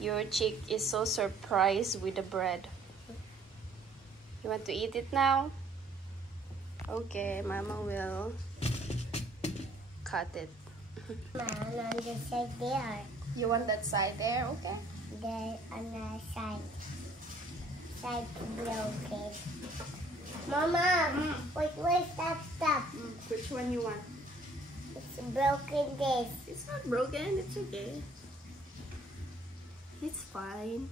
Your chick is so surprised with the bread. You want to eat it now? Okay, Mama will cut it. Mama, on the side there. You want that side there? Okay. There on the side. Side broken. Mama, which one stop? Which one you want? It's broken this. It's not broken. It's okay. It's fine.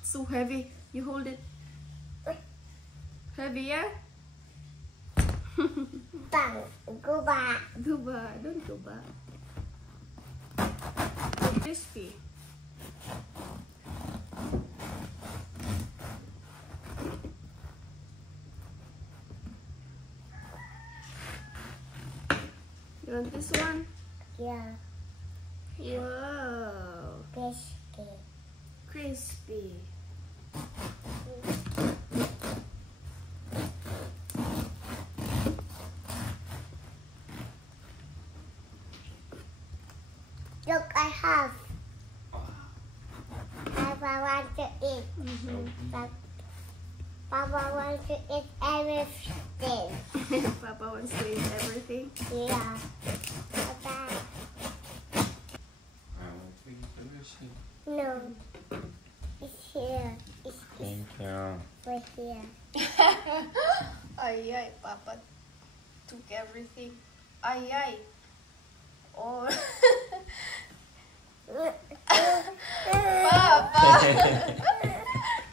It's so heavy. You hold it. Heavy, yeah? Bang, go back. Go back. Don't go back. Crispy. You want this one? Yeah, Whoa. crispy. Crispy. Look, I have. Papa wants to eat. Papa wants to eat everything. Papa wants to eat everything. Yeah. Papa. No. It's here. Thank you. Right here. Ay, ay, Papa took everything. Ay, ay. Oh. Papa!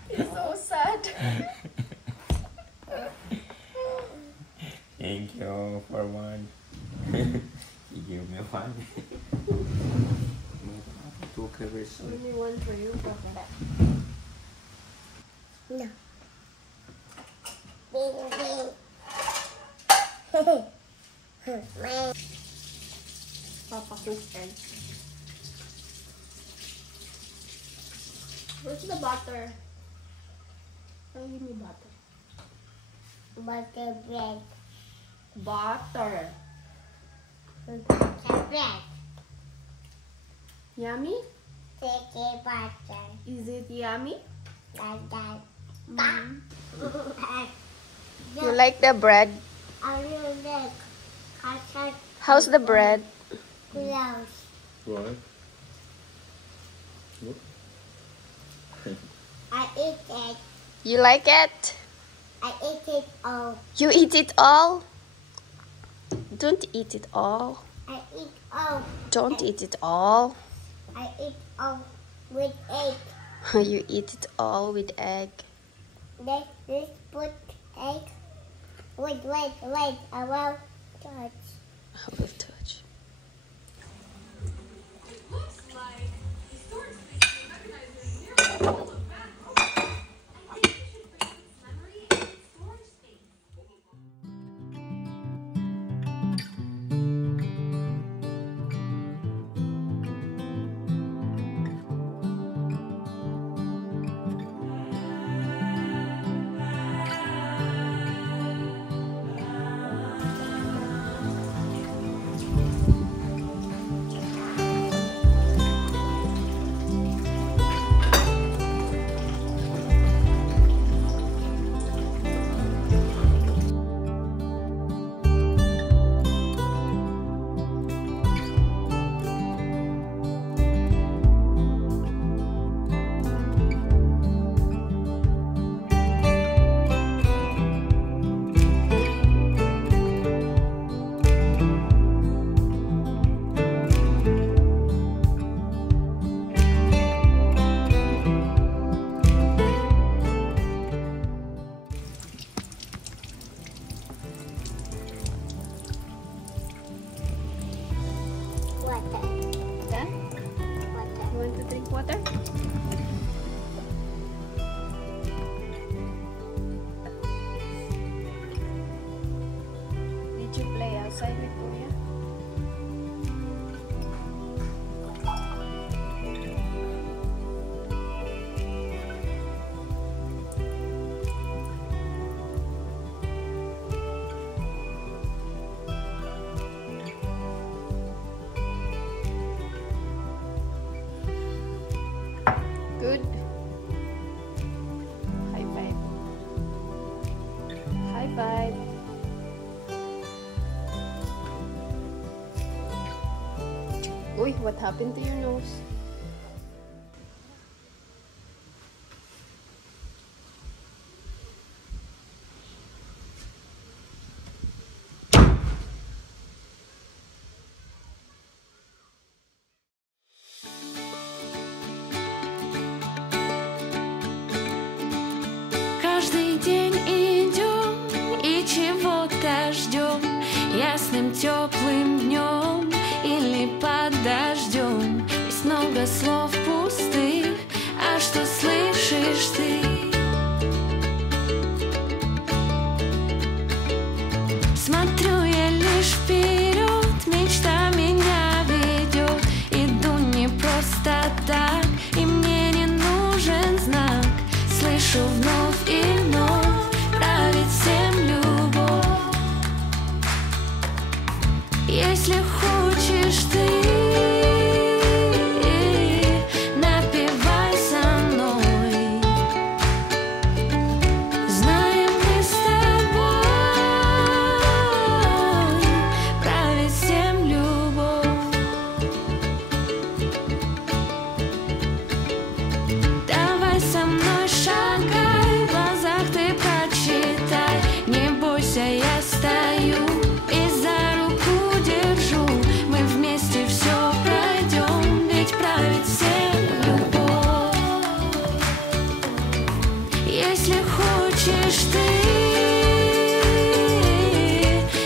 He's so sad. Thank you for one. You give me one. My papa took everything. Only one for you, Papa. No. Bing, bing. Papa cooked egg. Where's the butter? Oh, give me butter. Butter bread. Butter. Butter bread. Yummy? Take a butter. Is it yummy? Like that. You like the bread? I will make custard How's the bread? close. What? Look. I eat it. You like it? I eat it all. You eat it all? Don't eat it all. I eat all. Don't eat it all. I eat all with egg. You eat it all with egg. Let's put egg. Wait. I will touch. How will touch? Water. Done? Water. You want to drink water? Did you play outside with Kuya? Uy, what happened to your nose? Каждый день идем и чего-то ждем, ясным теплым днем или под дождем. Есть много слов пустых, а что слышишь ты? Смотрю я лишь вперед, мечта меня ведет. Иду не просто так, и мне не нужен знак. Слышу вновь и вновь, правит всем любовь. Если хочешь ты, напевай со мной. Знаем мы с тобой, правит всем любовь. Давай со мной шагай, в глазах ты прочитай. Не бойся, я стою и за руку держу. Мы вместе все пройдем, ведь правит всем любовь. Если хочешь ты,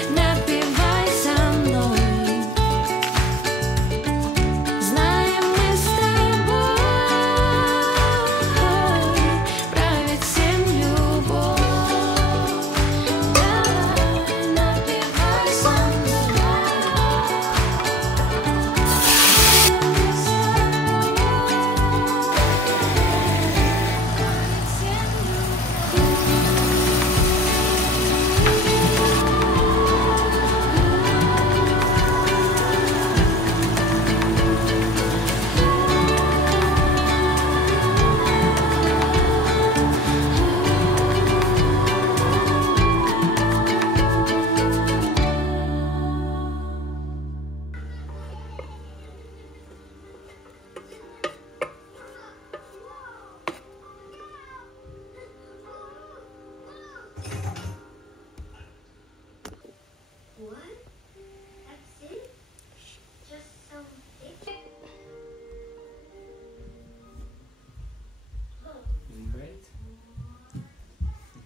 напевай со мной. Знаем мы с тобой, правит всем любовь. Давай, напевай со мной.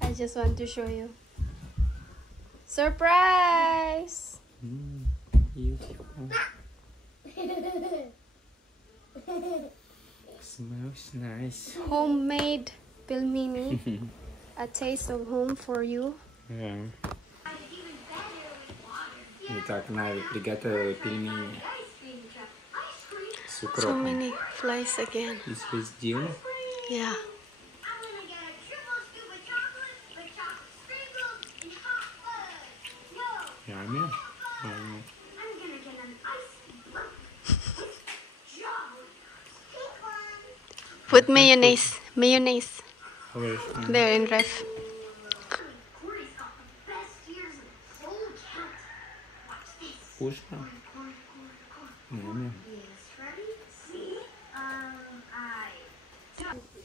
I just want to show you. Surprise! Beautiful. Smells nice. Homemade pelmeni. A taste of home for you. Yeah. Итак, Нави приготовила пельмени с So укропом. many flies again. This was deal. Yeah. Yummy. Put mayonnaise. Mayonnaise. Where's There in ref. вкусно? Yummy.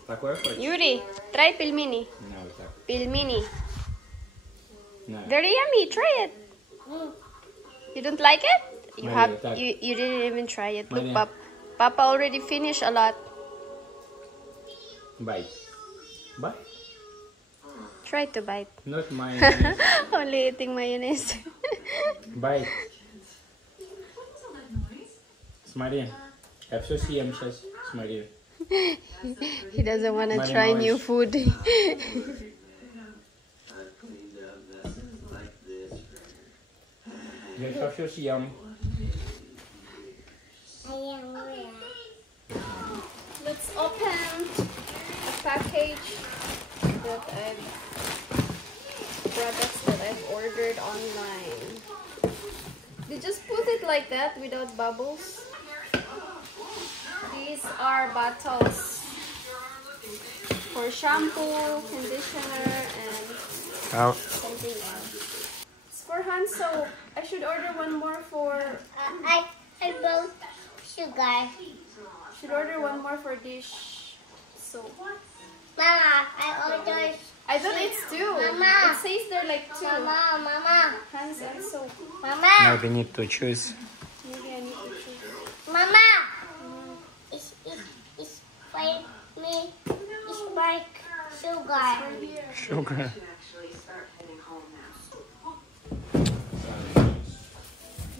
Такое хочешь? Yuri, try pelmeni. На, вот так. Pelmeni. На. Very yummy. Try it. You don't like it? You Maria, have. tak. You didn't even try it. Look, Maria. Papa already finished a lot. Bite. Bite. Try to bite. Not mine. Only eating mayonnaise. Bite. Смотри. Я все съем сейчас. Смотри. He doesn't want to Maria, try nice. new food. Я сейчас все съем. Let's open a package that products that I've ordered online. They just put it like that without bubbles. These are bottles for shampoo, conditioner, and Out. something else. It's for hand soap. I should order one more for I both sugar. Should order one more for dish soap. Mama, I ordered. I thought it's 2. Mama. It says there like 2. Mama. Hands and soap. Now Mama. we need to choose. Maybe I need to choose. Mama. It's for me. It's for sugar. Sugar.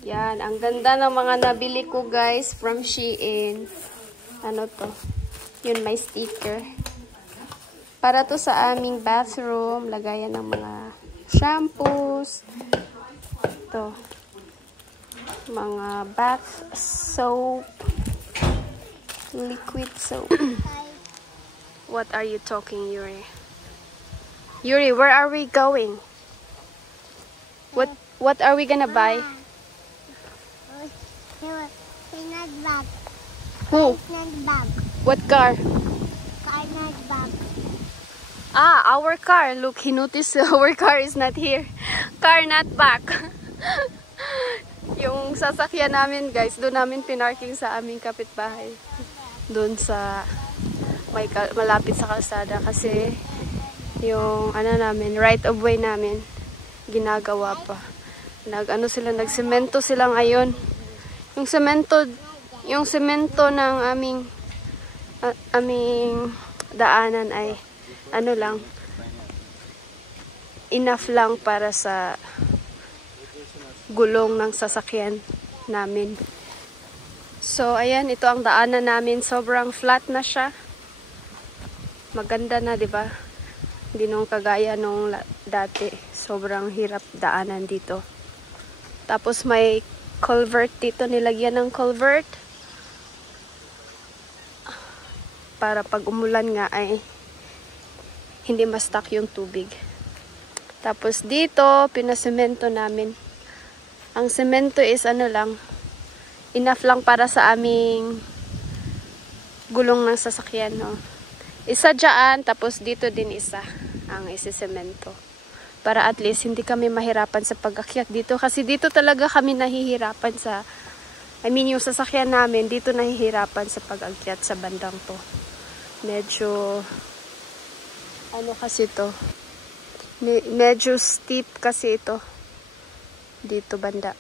Yan, ang ganda ng mga nabili ko guys from Shein. Ano to? Yun, may sticker. Para to sa aming bathroom. Lagayan ng mga shampoos. Ito. Mga bath soap. Liquid soap. What are you talking, Yuri? Yuri, where are we going? What are we gonna buy? Not bag. Who? Not bag. What car? Car not bag. Ah, our car. Look, he noticed our car is not here. Car not back. Yung sasakyan namin, guys, doon namin pinarking sa aming kapitbahay. Doon sa malapit sa kalsada kasi yung namin, right of way namin ginagawa pa. Nagsemento sila ngayon. Yung semento ng aming daanan ay lang, enough lang para sa gulong ng sasakyan namin. So ayan, ito ang daanan namin. Sobrang flat na siya. Maganda na, 'di ba? Hindi nung kagaya nung dati. Sobrang hirap daanan dito. Tapos may culvert dito, nilagyan ng culvert para pag umulan nga ay hindi ma-stuck yung tubig. Tapos dito pinasemento namin. Ang semento is lang, enough lang para sa aming gulong ng sasakyan, no? Isa dyan, tapos dito din isa ang isisemento. Para at least hindi kami mahirapan sa pag-akyat dito. Kasi dito talaga kami nahihirapan yung sasakyan namin, dito nahihirapan sa pag-akyat sa bandang to. Medyo, kasi to. Medyo steep kasi ito. Dito banda.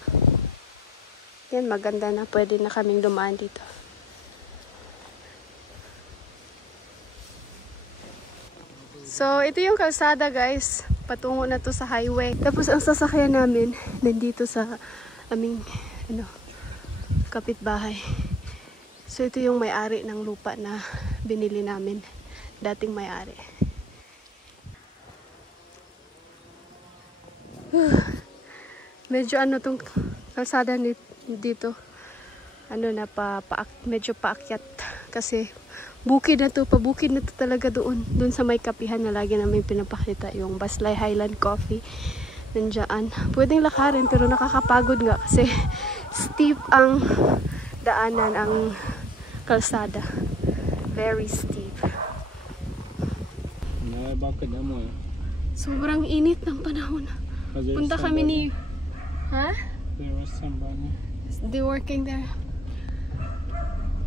Yan, maganda na. Pwede na kaming dumaan dito. So, ito yung kalsada, guys. Patungo na to sa highway. Tapos, ang sasakyan namin, nandito sa aming, kapitbahay. So, ito yung may-ari ng lupa na binili namin. Dating may-ari. Medyo tong kalsada dito. Medyo paakyat. Kasi, bukid na to. Pabukid na to talaga doon. Doon sa may kapihan na lagi namin pinapakita. Yung Baslay Highland Coffee. Nandiyan. Pwedeng lakarin pero nakakapagod nga. Kasi, steep ang daanan, ang kalsada. Very steep. Sobrang init ng panahon. Punta kami ni... Ha? There was somebody. They working there.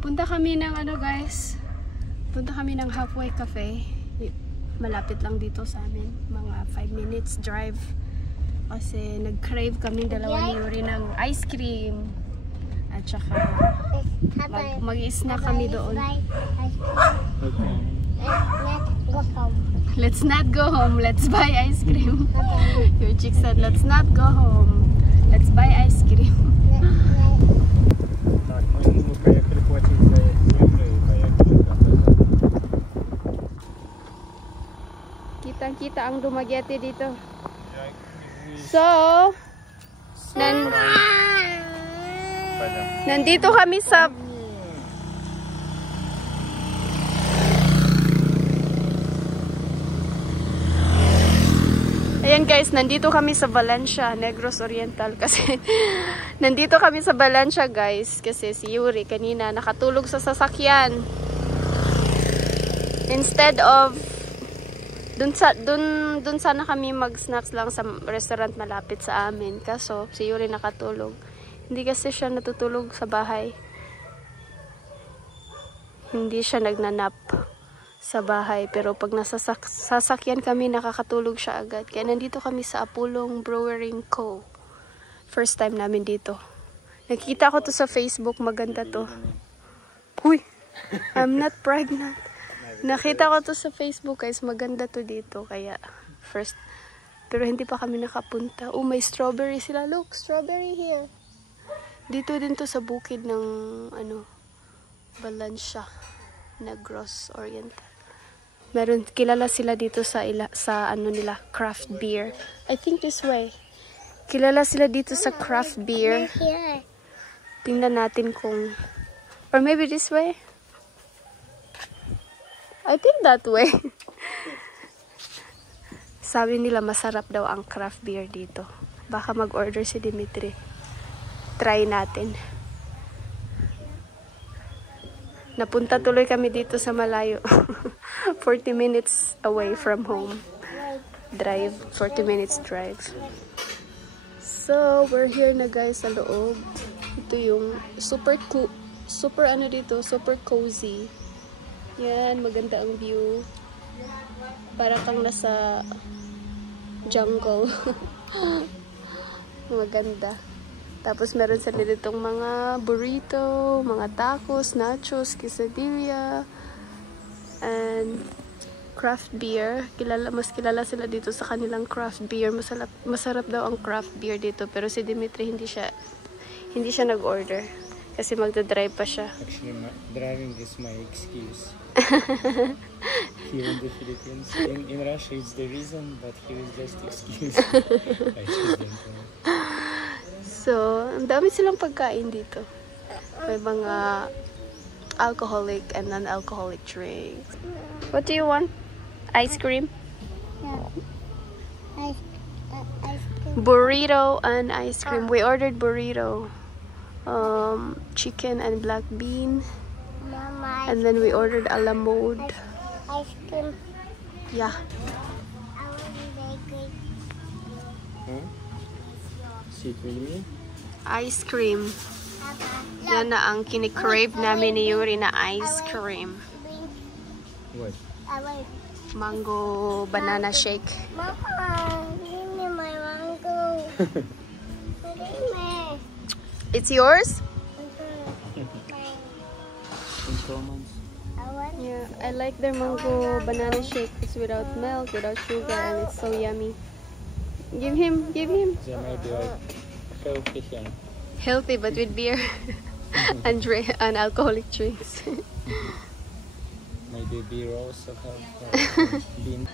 Punta kami ng guys. Punta kami ng Halfway Cafe. Malapit lang dito sa amin. Mga 5 minutes drive. Kasi nag-crave kami dalawa ni Yuri ng ice cream. At saka mag-snack kami doon. Let's not go home. Let's buy ice cream. Your chick said, let's not go home. Let's buy ice cream. Kitang-kita ang Dumaguete dito. So, nandito kami sa ayan guys, nandito kami sa Valencia, Negros Oriental kasi nandito kami sa Valencia guys kasi si Yuri kanina nakatulog sa sasakyan instead of dun sana kami mag-snacks lang sa restaurant malapit sa amin. Kaso, si Yuri nakatulog. Hindi kasi siya natutulog sa bahay. hindi siya nagnanap sa bahay. Pero pag nasa sasakyan kami, nakakatulog siya agad. Kaya nandito kami sa Apulong Brewing Co. First time namin dito. Nakita ko to sa Facebook. Maganda to. Uy! I'm not pregnant. Nakita ko to sa Facebook guys. Maganda to dito. Kaya first. Pero hindi pa kami nakapunta. Oh, may strawberry sila. Look, strawberry here. Dito din to sa bukid ng Valencia. Negros Oriental. Meron, kilala sila dito sa nila, craft beer. I think this way. Kilala sila dito sa craft beer. Here. Tingnan natin kung, or maybe this way. I think that way. Sabi nila masarap daw ang craft beer dito. Baka mag-order si Dimitri. Try natin. Napunta tuloy kami dito sa malayo. 40 minutes away from home. Drive. 40 minutes drive. So, we're here na guys sa loob. Ito yung super dito, super cozy. Yan, maganda ang view. Para kang nasa jungle. Maganda. Tapos meron sila ditong mga burrito, mga tacos, nachos, quesadilla, and craft beer. Mas kilala sila dito sa kanilang craft beer. Masarap daw ang craft beer dito. Pero si Dimitri hindi siya nag-order. Kasi magdadrive pa siya. Actually, driving is my excuse. Here in the Philippines. In Russia, it's the reason, but here is just excuse. I just don't know. So, ang dami silang pagkain dito. May mga alcoholic and non-alcoholic drinks. What do you want? Ice cream? Yeah. Ice cream. Burrito and ice cream. We ordered burrito. Chicken and black bean. Mama, And then we ordered a la mode. ice cream. Yeah. I want bakery. Huh? Sit with me? Ice cream. Papa, Yan na ang kinikrave namin ni Yuri na ice cream. What? I want. Mango banana shake. Mama, give me my mango. Give me. It's yours? In comments. I want. Yeah, I like their mango banana shake. It's without milk, without sugar, and it's so yummy. Give him. They might be like healthy here. Healthy, but with beer and alcoholic drinks. Maybe beer also have bean.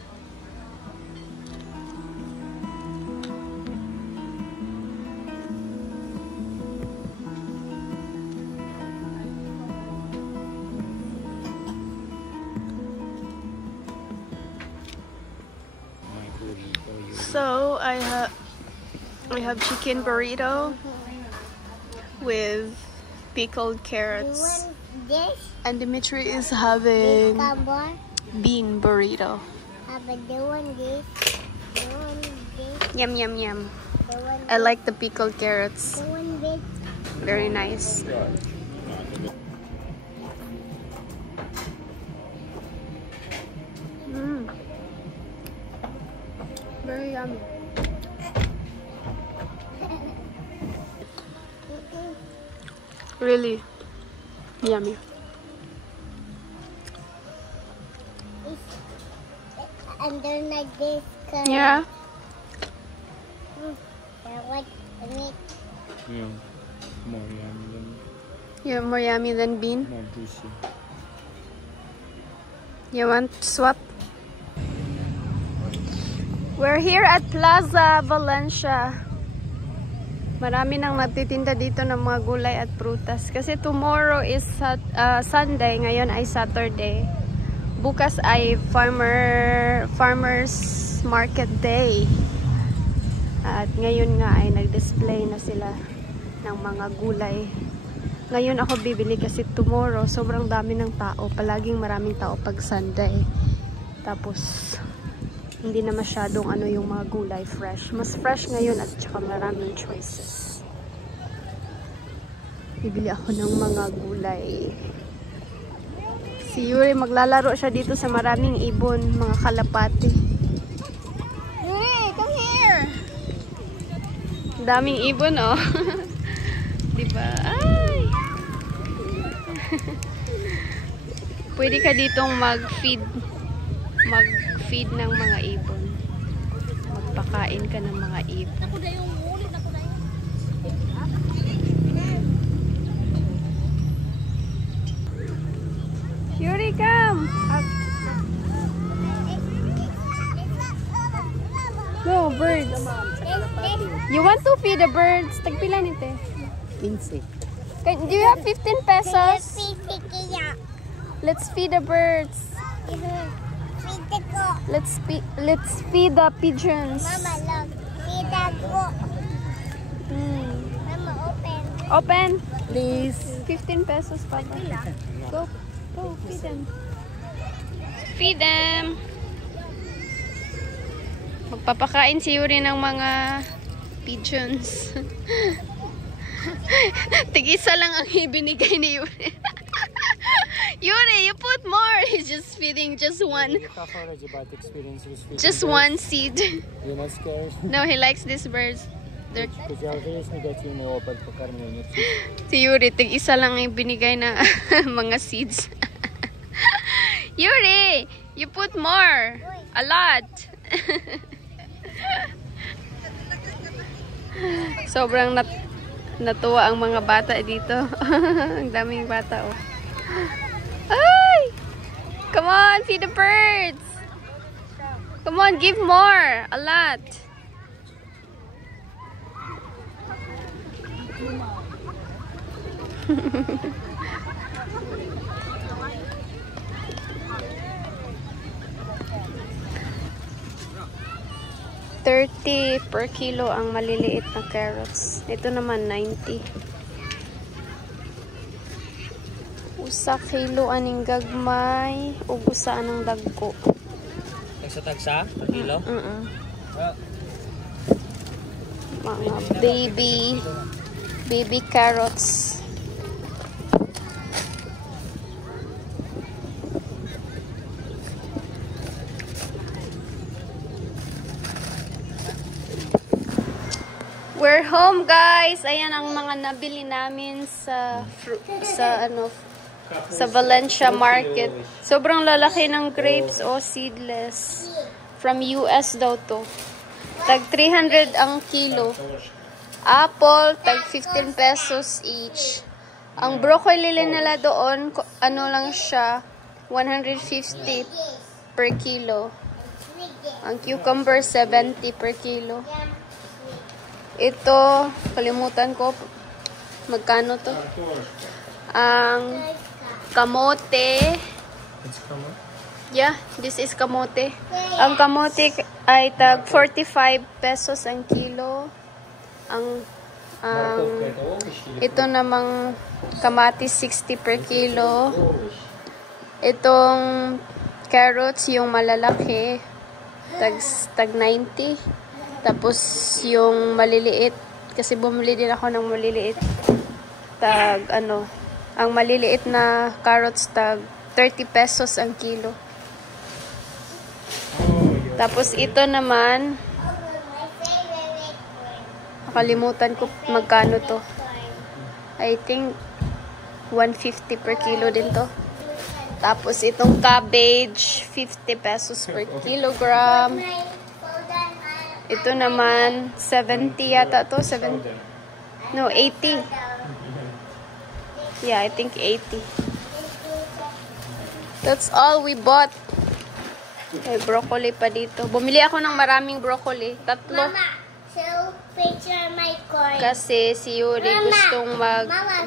So I have chicken burrito with pickled You carrots, want this? and Dimitri is having Cowboy? bean burrito. But they want this. They want this. Yum yum yum. They want I like the pickled carrots. They want this. Very nice. Very yummy. Really yummy. And they're like this. Yeah. They're what meat. Yeah. More yummy than Yeah, more yummy than bean. more juicy. You want swap? We're here at Plaza Valencia. Marami nang nagtitinda dito ng mga gulay at prutas. Kasi tomorrow is Sunday, ngayon ay Saturday. Bukas ay farmers market day. At ngayon nga ay nag-display na sila ng mga gulay. Ngayon ako bibili kasi tomorrow sobrang dami ng tao. Palaging maraming tao pag Sunday. Tapos hindi na masyadong yung mga gulay fresh. Mas fresh ngayon at saka maraming choices. Bibili ako ng mga gulay. Si Yuri maglalaro siya dito sa maraming ibon, mga kalapati. Yuri, come here! Daming ibon, oh. Diba? Ay! Pwede ka ditong mag-feed ng mga ibon. Magpakain ka ng mga ibon. Yuri, come! No, birds. You want to feed the birds? Tagpila nite. 15. Do you have 15 pesos? Let's feed the birds. Let's feed the pigeons. Mama, look. Feed the goat. Mama, open. Open. Please. 15 pesos, Papa. Go, feed them. Feed them. Magpapakain si Yuri ng mga pigeons. Tig-isa lang ang ibinigay ni Yuri. Yuri, you put more. He's just feeding just one. Just one seed. You're not scared? No, he likes these birds. They're... Si Yuri, tig-isa lang ang binigay na mga seeds. Yuri, you put more. A lot. Sobrang natuwa ang mga bata dito. Ang daming bata, oh. Ay! Come on, feed the birds. Come on, give more. A lot. $30 per kilo ang maliliit na carrots. Ito naman 90. Usa kilo aning gagmay ug usa anang dagko. Tagsa? Per kilo? Mga baby carrots. We're home, guys. Ayan ang mga nabili namin sa Valencia Market. Sobrang lalaki ng grapes o seedless. From US daw to. Tag 300 ang kilo. Apple, tag 15 pesos each. Ang broccoli nila doon, ano lang siya, 150 per kilo. Ang cucumber, 70 per kilo. Ito, kalimutan ko, magkano to? Ang kamote. Yeah, this is kamote. Ang kamote ay tag 45 pesos ang kilo. Ang ito namang kamatis 60 per kilo. Itong carrots yung malalaki tag 90. Tapos yung maliliit kasi bumili din ako ng maliliit. Tag ang maliliit na carrots tag 30 pesos ang kilo. Tapos ito naman, nakalimutan ko magkano to. I think 150 per kilo din to. Tapos itong cabbage, 50 pesos per kilogram. Ito naman, 70 yata to. 80. Yeah, I think 80. That's all we bought. May broccoli pa dito. Bumili ako ng maraming broccoli. 3. Mama, so picture my corn. Kasi si Yuri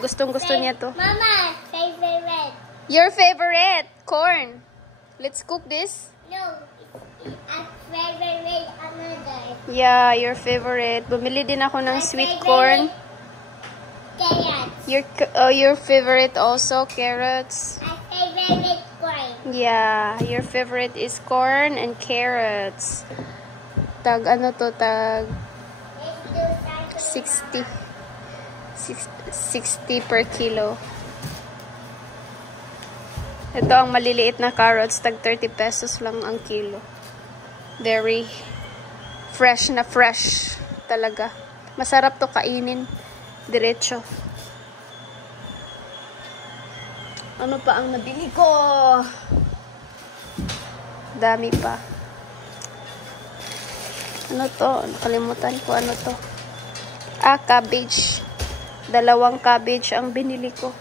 gustong-gusto niya to. Mama, favorite. Your favorite? Corn. Let's cook this. No, I favorite another. Yeah, your favorite. Bumili din ako ng sweet corn. Carrots. Your favorite also, carrots. My favorite corn. Yeah, your favorite is corn and carrots. Tag 60 per kilo. Ito ang maliliit na carrots, tag 30 pesos lang ang kilo. Very fresh na fresh talaga. Masarap to kainin. Diretso. Ano pa ang nabili ko? Dami pa. Ano to? Nakalimutan ko ano to. Cabbage. 2 cabbage ang binili ko.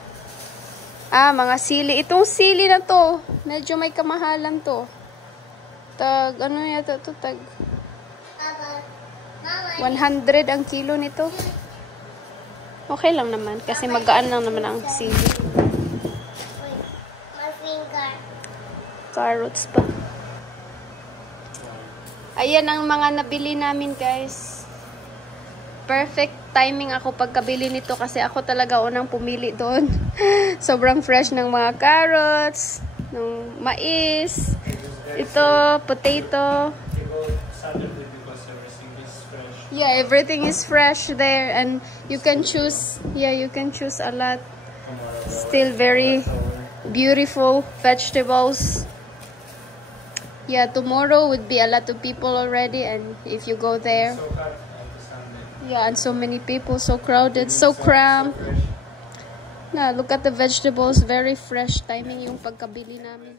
Mga sili. Itong sili na to, medyo may kamahalan to. Tag, ano yata to? Tag 100 ang kilo nito. Okay lang naman, kasi magaan lang naman ang sili. My finger. Carrots pa. Ayan ang mga nabili namin, guys. Perfect timing ako pagkabili nito kasi ako talaga unang pumili doon. Sobrang fresh ng mga carrots, ng mais, ito, potato. Yeah, everything is fresh there and you can choose, you can choose a lot. Still very beautiful vegetables. Yeah, tomorrow would be a lot of people already and if you go there, yeah, and so many people, so crowded, so cramped. Look at the vegetables, very fresh timing yung pagkabili namin.